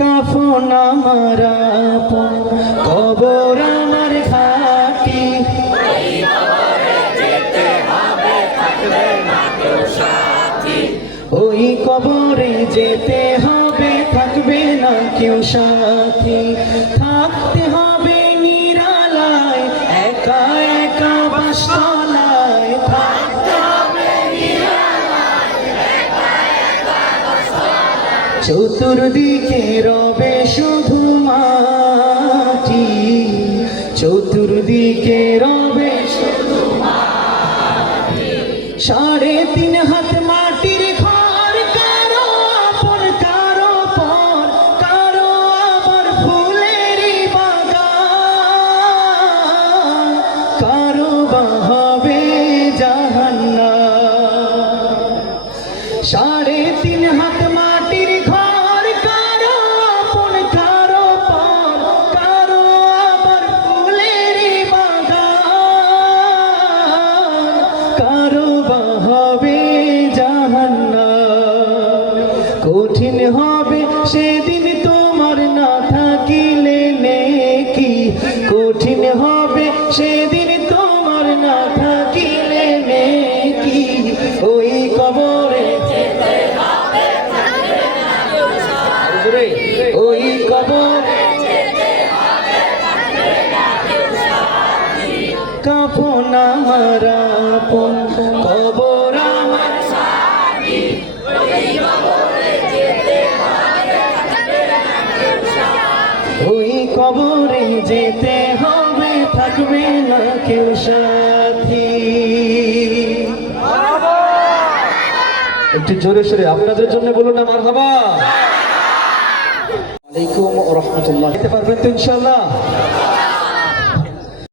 কাফন আমার আপন। কবর আমার ঘাটি ওই কবরে যেতে হবে, থাকবে না কেউ সাথী। থাকতে হবে নিরালায়, একা একা বাসলায় চতুর্দিকে রবে শুধু মাটি। চতুর্দিকে রবে সাড়ে তিন হাত মাটির ঘর, কারও আপন, কারও পর, কারও আবার ফুলেরই বাগান। কারও বা সেদিন তোমার না থাকিলে নেকি? কঠিন হবে সেদিন তোমার না থাকিলে নেকি? ওই কবরে ওই কবরে আমার আপন কবরে যেতে হবে থাকবে না কেউ সাথী। একটু জোরে সোরে আপনাদের জন্য বলুন আমার বাবা আলাইকুম রহমতুল্লাহ। পারবেন তো ইনশাল্লাহ